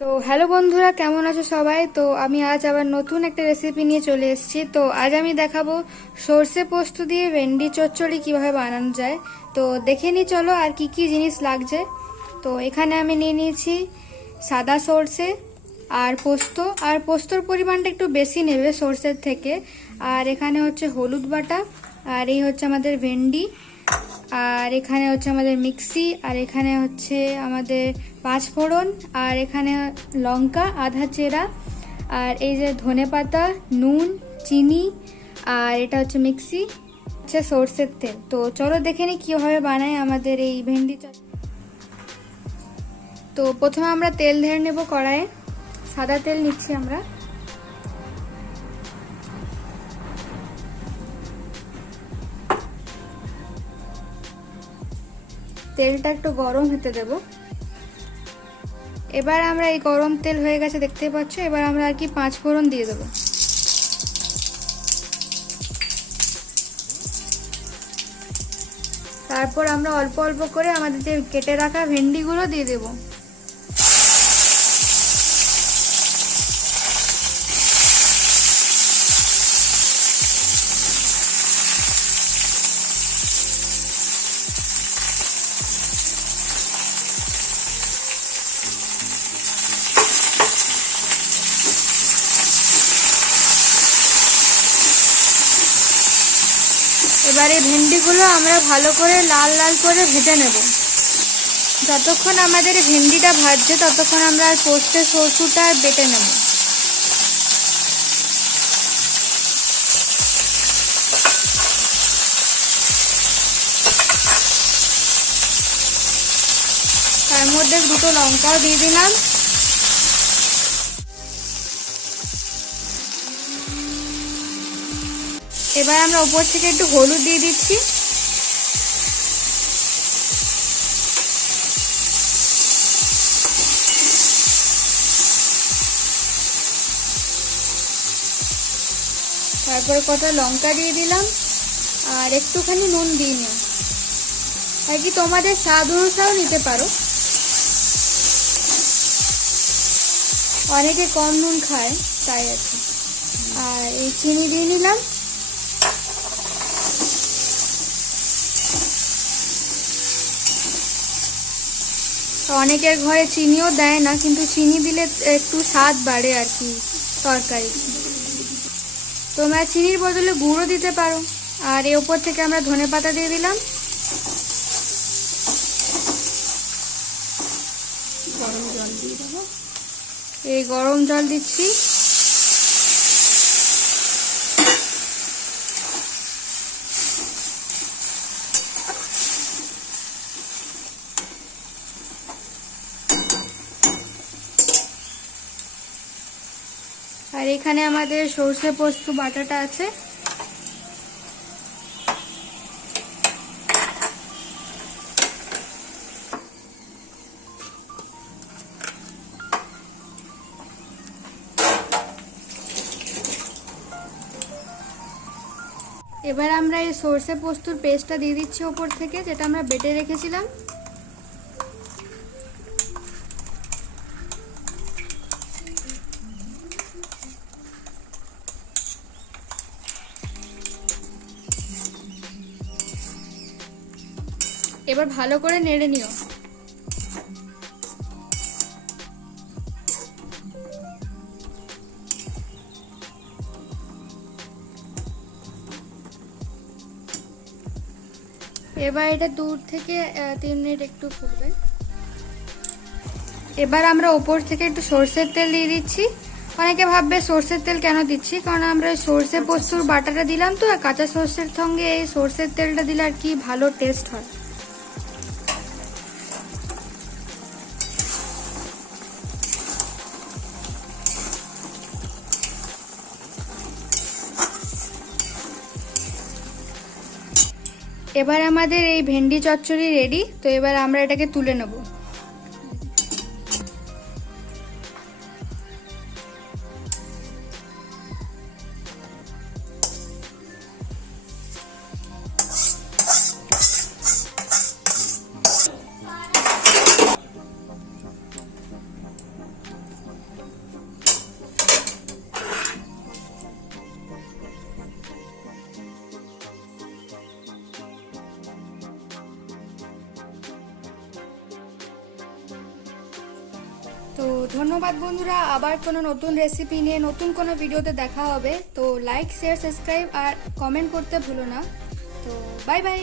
তো হ্যালো বন্ধুরা, কেমন আছো সবাই? তো আমি আজ আবার নতুন একটা রেসিপি নিয়ে চলে এসেছি। তো আজ আমি দেখাবো সর্ষে পোস্ত দিয়ে ভেন্ডি চচ্চড়ি কিভাবে বানানো যায়। তো দেখে নি চলো আর কি কি জিনিস লাগছে। তো এখানে আমি নিয়ে নিয়েছি সাদা সর্ষে আর পোস্ত, আর পোস্তর পরিমাণটা একটু বেশি নেবে সর্ষের থেকে। আর এখানে হচ্ছে হলুদ বাটা, আর এই হচ্ছে আমাদের ভেন্ডি, আর এখানে হচ্ছে আমাদের মিক্সি, আর এখানে হচ্ছে আমাদের পাঁচফোড়ন, আর এখানে লঙ্কা আধা চেরা, আর এই যে ধনেপাতা, নুন, চিনি, আর এটা হচ্ছে মিক্সি, হচ্ছে সর্ষের তেল। তো চলো দেখে নিই কীভাবে বানায় আমাদের এই ভেন্ডি তো প্রথমে আমরা তেল ঢেলে নেব কড়াইয়ে। সাদা তেল নিচ্ছি আমরা। তেলটা একটু গরম হতে দেব। এবার আমরা এই গরম তেল হয়ে গেছে দেখতেই পাচ্ছ। এবার আমরা আর কি পাঁচফোড়ন দিয়ে দেবো। তারপর আমরা অল্প অল্প করে আমাদের যে কেটে রাখা ভেন্ডিগুলো দিয়ে দেব। এবার এই ভেন্ডিগুলো আমরা ভালো করে লাল লাল করে ভেজে নেব। যতক্ষণ আমাদের ভেন্ডিটা ভাজছে ততক্ষণ আমরা পোস্তের সরষেটা বেটে নেব। তার মধ্যে দুটো লঙ্কাও দিয়ে দিলাম। এবার আমরা উপর থেকে একটু হলুদ দিয়ে দিচ্ছি। তারপরে কটা লঙ্কা দিয়ে দিলাম, আর একটুখানি নুন দিয়ে নিও, আর কি তোমাদের স্বাদ অনুসারেও নিতে পারো। অনেকে কম নুন খায় তাই আর কি। আর এই চিনি দিয়ে নিলাম। অনেকের ঘরে চিনিও দেয় না, কিন্তু চিনি দিলে একটু স্বাদ বাড়ে আর কি তরকারি। তোমরা চিনির বদলে গুঁড়ো দিতে পারো। আর এর উপর থেকে আমরা ধনেপাতা দিয়ে দিলাম। গরম জল দিয়ে দেবো। এই গরম জল দিচ্ছি। আর এখানে আমাদের সর্ষে পোস্ত বাটাটা আছে। এবার আমরা এই সর্ষে পোস্তর পেস্টটা দিয়ে দিচ্ছি ওপর থেকে, যেটা আমরা বেটে রেখেছিলাম। এবার ভালো করে নেড়ে নিও। এবার এটা 2 থেকে 3 মিনিট একটু ফুটবে। এবার আমরা উপর থেকে একটু সর্ষের তেল দিয়ে দিচ্ছি। অনেকে ভাববে সর্ষের তেল কেন দিচ্ছি, কারণ আমরা সর্ষে পোস্তর বাটাটা দিলাম তো, আর কাঁচা সর্ষের সঙ্গে এই সর্ষের তেলটা দিলে আর কি ভালো টেস্ট হয়। এবার আমাদের এই ভেন্ডি চচ্চড়ি রেডি। তো এবার আমরা এটাকে তুলে নেব। তো ধন্যবাদ বন্ধুরা, আবার কোনো নতুন রেসিপি নিয়ে নতুন কোনো ভিডিওতে দেখা হবে। তো লাইক শেয়ার সাবস্ক্রাইব আর কমেন্ট করতে ভুলো না। তো বাই বাই।